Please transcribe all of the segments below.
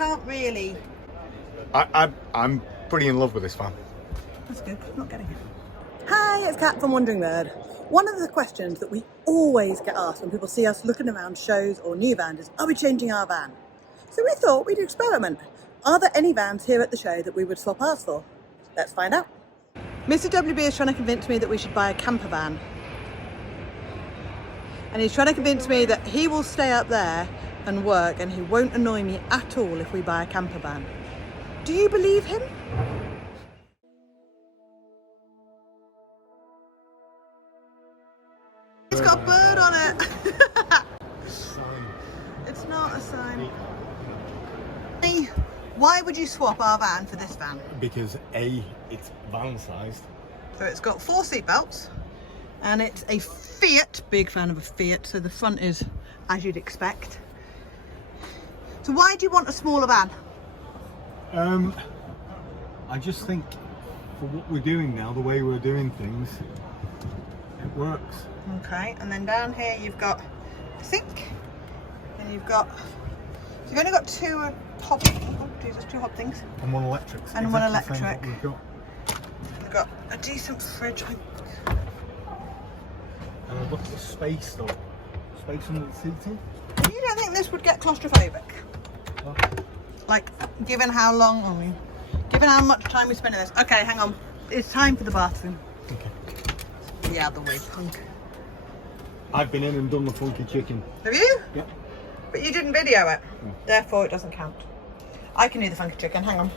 can't really... I'm pretty in love with this van. That's good, I'm not getting it. Hi, it's Kat from Wandering Nerd. One of the questions that we always get asked when people see us looking around shows or new vans is, are we changing our van? So we thought we'd experiment. Are there any vans here at the show that we would swap ours for? Let's find out. Mr. WB is trying to convince me that we should buy a camper van. And he's trying to convince me that he will stay up there and work and he won't annoy me at all if we buy a camper van. Do you believe him? It's got a bird on it. It's not a sign. Hey, why would you swap our van for this van? Because A, it's van sized. So it's got 4 seat belts and it's a Fiat, big fan of a Fiat, so the front is as you'd expect. So why do you want a smaller van? I just think for what we're doing now, the way we're doing things, it works. Okay, and then down here you've got a sink, and you've got, so you've only got 2 hob, oh Jesus, 2 hob things. And 1 electric. And 1 electric. We've got a decent fridge. And look at the space though. Space under the seating. You don't think this would get claustrophobic? Oh. Like, given how long, I mean, given how much time we spend in this. Okay, hang on. It's time for the bathroom. Okay. Yeah, the way punk. I've been in and done the funky chicken. Have you? Yeah. But you didn't video it. No. Therefore, it doesn't count. I can do the funky chicken. Hang on.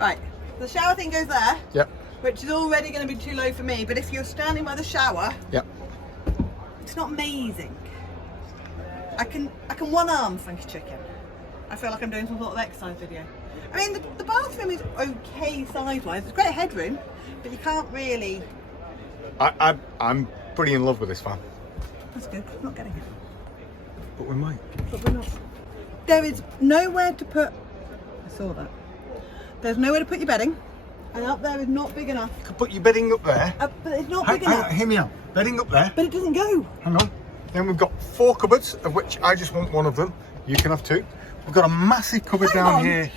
Right. The shower thing goes there. Yep. Which is already going to be too low for me. But if you're standing by the shower, Yep. it's not amazing. I can one arm funky chicken. I feel like I'm doing some sort of exercise video. I mean, the bathroom is okay size-wise. It's great headroom, but you can't really... I'm pretty in love with this van. That's good, I'm not getting it. But we might. But we're not. There is nowhere to put... I saw that. There's nowhere to put your bedding. And up there is not big enough. You could put your bedding up there. But it's not big enough. Hear me out. Bedding up there. But it doesn't go. Hang on. Then we've got 4 cupboards, of which I just want 1 of them. You can have 2. We've got a massive cupboard down here.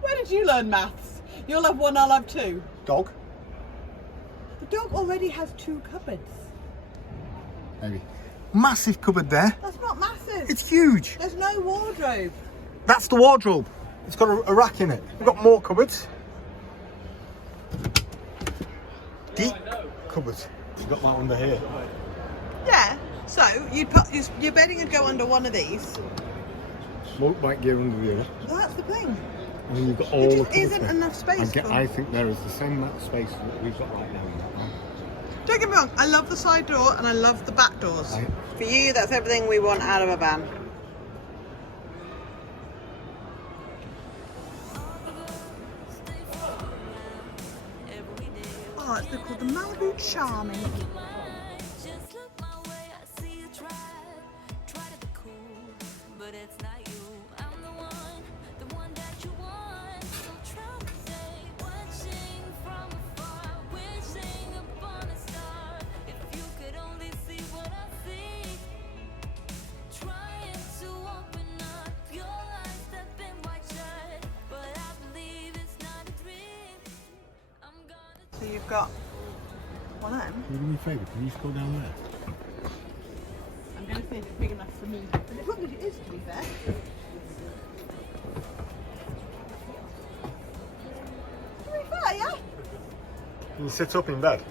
Where did you learn maths? You'll have 1, I'll have 2. Dog. The dog already has 2 cupboards. Maybe. Massive cupboard there. That's not massive. It's huge. There's no wardrobe. That's the wardrobe. It's got a rack in it. We've got more cupboards. Deep cupboards. You've got that under here. Yeah. So you'd put your bedding would go under one of these. Motorbike gear under the other. Well, that's the thing. And then you've got all There the just cupboards isn't there. enough space. I think there is the same amount of space that we've got right now in that van. Don't get me wrong, I love the side door and I love the back doors. For you, that's everything we want out of a van. Oh, it's called the Malibu Charming. So you've got one of them. Can you do me a favour? Can you just go down there? I'm going to see if it's big enough for me. But it probably is, to be fair. To be fair, yeah. Can you sit up in bed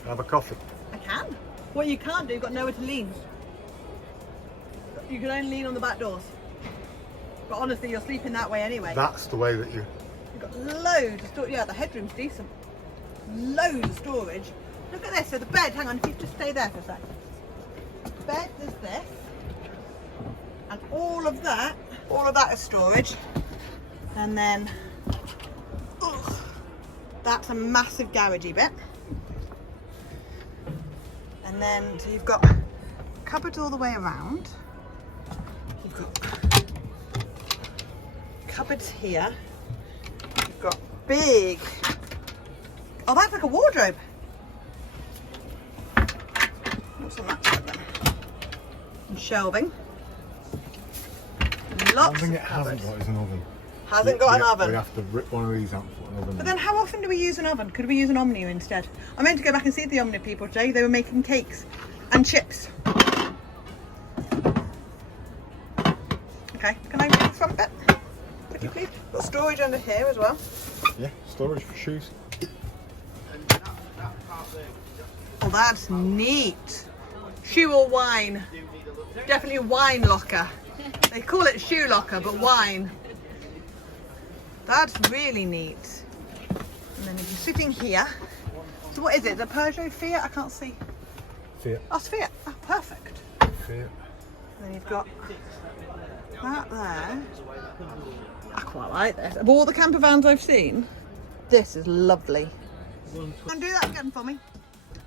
and have a coffee? I can. What you can't do, you've got nowhere to lean. You can only lean on the back doors. But honestly, you're sleeping that way anyway. That's the way that you... You've got loads of storage. Yeah, the headroom's decent. Loads of storage. Look at this. So the bed, hang on, if you just stay there for a sec. Bed is this. And all of that is storage. And then, that's a massive garagey bit. And then, so you've got cupboards all the way around. You've got cupboards here. You've got big, oh, that's like a wardrobe. What's on that side then? And shelving. Lots thing of it hasn't cupboards. got is an oven. Hasn't got an oven. We have to rip one of these out and put an oven But in. then how often do we use an oven? Could we use an Omni instead? I meant to go back and see the Omni people today. They were making cakes and chips. Okay, can I read the front bit? Would you please? Got storage under here as well. Yeah, storage for shoes. Oh, that's neat. Shoe or wine? Definitely wine locker. They call it shoe locker, but wine. That's really neat. And then if you're sitting here, so what is it? The Peugeot Fiat? I can't see. Fiat. Oh, it's Fiat. Oh, perfect. Fiat. And then you've got that there. I quite like this. Of all the camper vans I've seen, this is lovely. And do that again for me.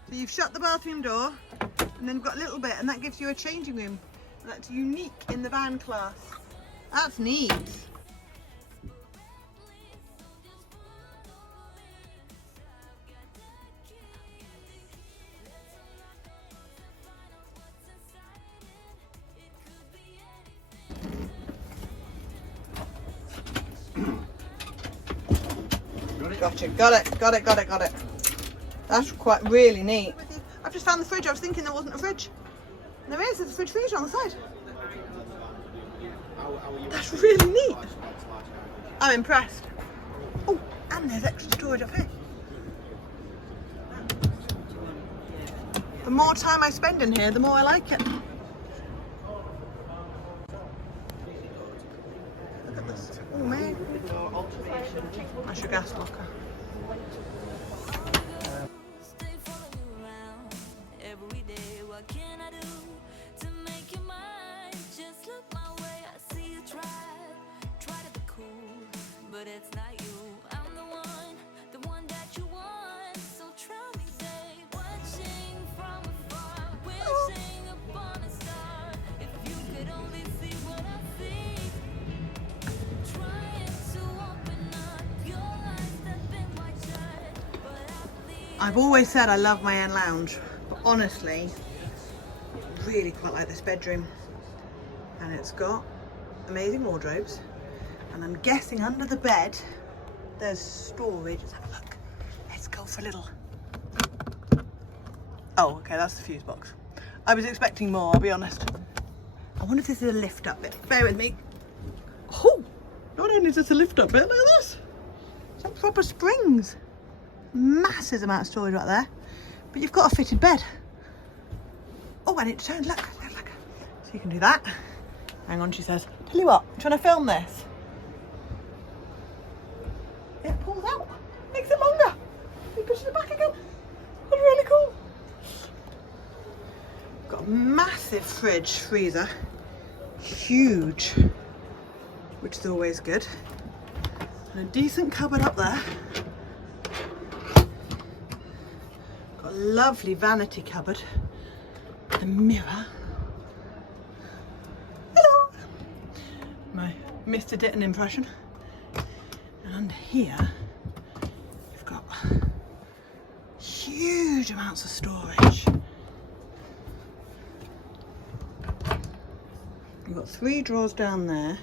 So you've shut the bathroom door, and then you've got a little bit, and that gives you a changing room. That's unique in the van class. That's neat. Gotcha, got it. That's quite really neat. I've just found the fridge. I was thinking there wasn't a fridge. There is, there's a fridge freezer on the side. That's really neat. I'm impressed. Oh, and there's extra storage up here. The more time I spend in here, the more I like it. Look at this. Oh man. That's your gas locker. I've always said I love my own lounge, but honestly, I really quite like this bedroom. And it's got amazing wardrobes, and I'm guessing under the bed there's storage. Let's have a look. Let's go for a little. Oh, okay, that's the fuse box. I was expecting more, I'll be honest. I wonder if this is a lift up bit. Bear with me. Oh, not only is this a lift up bit, look at this. Some proper springs. Massive amount of storage right there, but you've got a fitted bed. Oh, and it turns, look. So you can do that. Hang on, she says. Tell you what, I'm trying to film this. It pulls out, makes it longer. You push it back again. That's really cool. Got a massive fridge, freezer, huge, which is always good, and a decent cupboard up there. Got a lovely vanity cupboard, a mirror. Hello! My Mr. Ditton impression. And under here, you've got huge amounts of storage. You've got 3 drawers down there,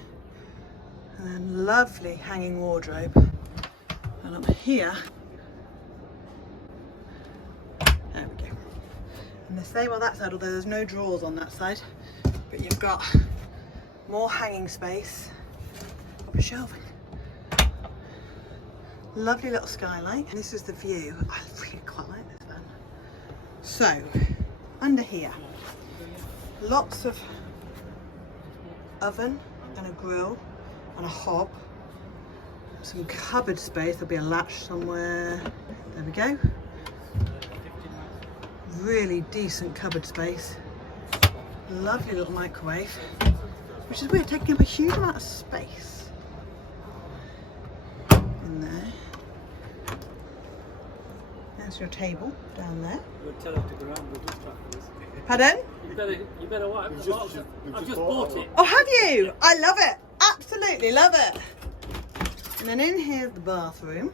and then lovely hanging wardrobe. And up here, there we go. And the same on that side, although there's no drawers on that side, but you've got more hanging space, proper shelving. Lovely little skylight. And this is the view. I really quite like this van. So, under here, lots of oven and a grill and a hob. Some cupboard space. There'll be a latch somewhere. There we go. Really decent cupboard space. Lovely little microwave, which is weird, taking up a huge amount of space in there. There's your table down there. Pardon? You better what? I've just bought it. Oh, have you? I love it. Absolutely love it. And then in here's the bathroom.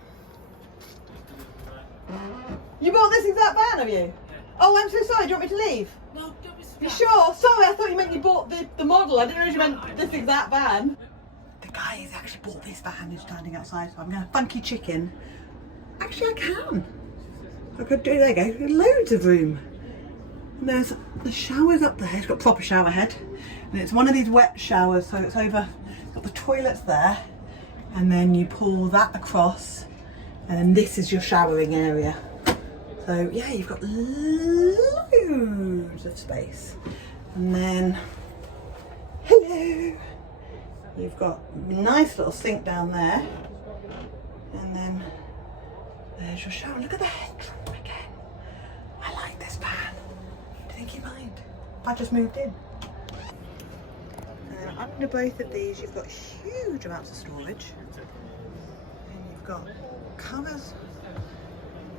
You bought this exact van, have you? Oh, I'm so sorry. Do you want me to leave? No, don't be You sure? Sorry, I thought you meant you bought the model. I didn't know you meant this exact van. guy has actually bought this van, is standing outside, so I'm going to funky chicken. Actually, I can. I could do, there you go, loads of room. And there's the showers up there, it's got a proper shower head. And it's one of these wet showers, so it's over, got the toilets there. And then you pull that across, and then this is your showering area. So yeah, you've got loads of space. And then, hello, you've got a nice little sink down there. And then there's your shower. Look at the headroom again. I like this van. Do you think you mind? I just moved in. And then under both of these, you've got huge amounts of storage. And you've got covers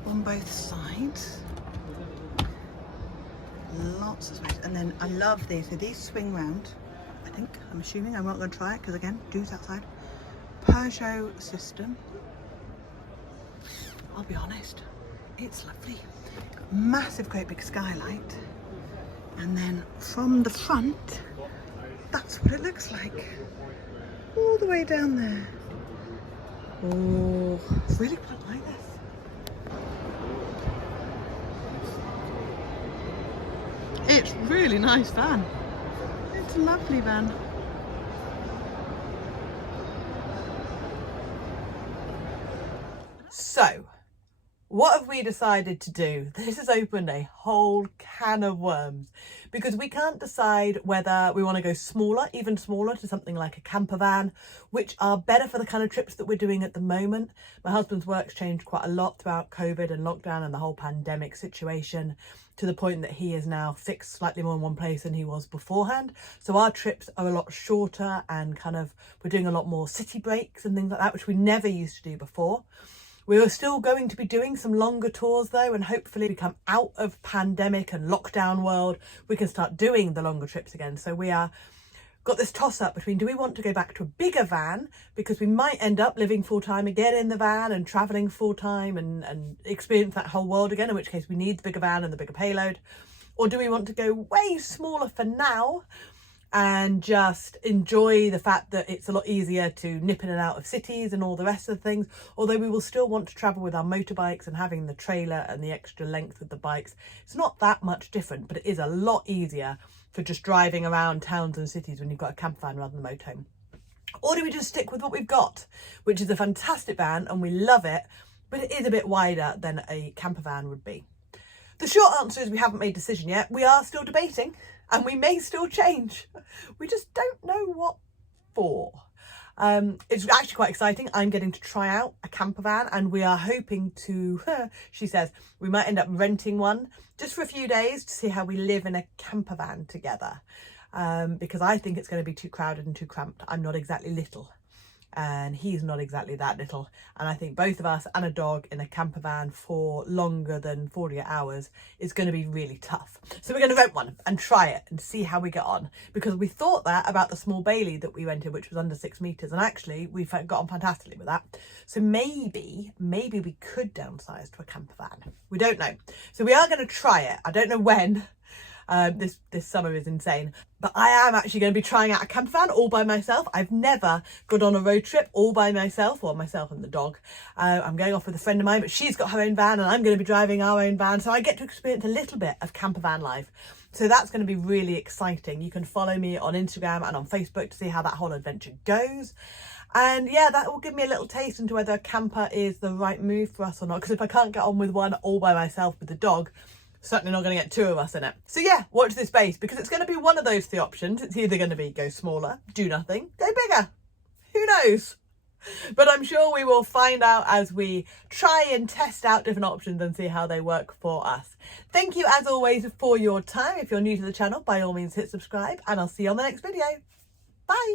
on both sides. Lots of space. And then I love these. So these swing round. I'm assuming. I'm not going to try it because again, dudes outside. Peugeot system. I'll be honest, it's lovely. Got a massive, great big skylight. And then from the front, that's what it looks like. All the way down there. Oh, it's really quite like this. It's really nice van. It's a lovely van. So, what have we decided to do? This has opened a whole can of worms because we can't decide whether we want to go smaller, even smaller, to something like a camper van, which are better for the kind of trips that we're doing at the moment. My husband's work's changed quite a lot throughout COVID and lockdown and the whole pandemic situation, to the point that he is now fixed slightly more in one place than he was beforehand. So our trips are a lot shorter and kind of, we're doing a lot more city breaks and things like that, which we never used to do before. We are still going to be doing some longer tours though, and hopefully we come out of pandemic and lockdown world, we can start doing the longer trips again. So we are got this toss up between, do we want to go back to a bigger van because we might end up living full time again in the van and traveling full time and experience that whole world again, in which case we need the bigger van and the bigger payload, or do we want to go way smaller for now and just enjoy the fact that it's a lot easier to nip in and out of cities and all the rest of the things, although we will still want to travel with our motorbikes and having the trailer and the extra length of the bikes. It's not that much different, but it is a lot easier for just driving around towns and cities when you've got a camper van rather than a motorhome. Or do we just stick with what we've got, which is a fantastic van and we love it, but it is a bit wider than a camper van would be? The short answer is we haven't made a decision yet. We are still debating and we may still change. We just don't know what for. It's actually quite exciting. I'm getting to try out a camper van and we are hoping to, she says, we might end up renting one just for a few days to see how we live in a camper van together. Because I think it's going to be too crowded and too cramped. I'm not exactly little and he's not exactly that little. And I think both of us and a dog in a camper van for longer than 48 hours is going to be really tough. So we're going to rent one and try it and see how we get on, because we thought that about the small Bailey that we rented, which was under 6 meters, and actually we've got on fantastically with that. So maybe we could downsize to a camper van. We don't know. So we are going to try it. I don't know when. This summer is insane, but I am actually going to be trying out a camper van all by myself. I've never gone on a road trip all by myself, or myself and the dog. I'm going off with a friend of mine, but she's got her own van and I'm going to be driving our own van, so I get to experience a little bit of camper van life. So that's going to be really exciting. You can follow me on Instagram and on Facebook to see how that whole adventure goes. And yeah, that will give me a little taste into whether a camper is the right move for us or not, because if I can't get on with one all by myself with the dog, certainly not going to get two of us in it. So yeah, watch this space, because it's going to be one of those three options. It's either going to be go smaller, do nothing, go bigger. Who knows? But I'm sure we will find out as we try and test out different options and see how they work for us. Thank you as always for your time. If you're new to the channel, by all means hit subscribe and I'll see you on the next video. Bye.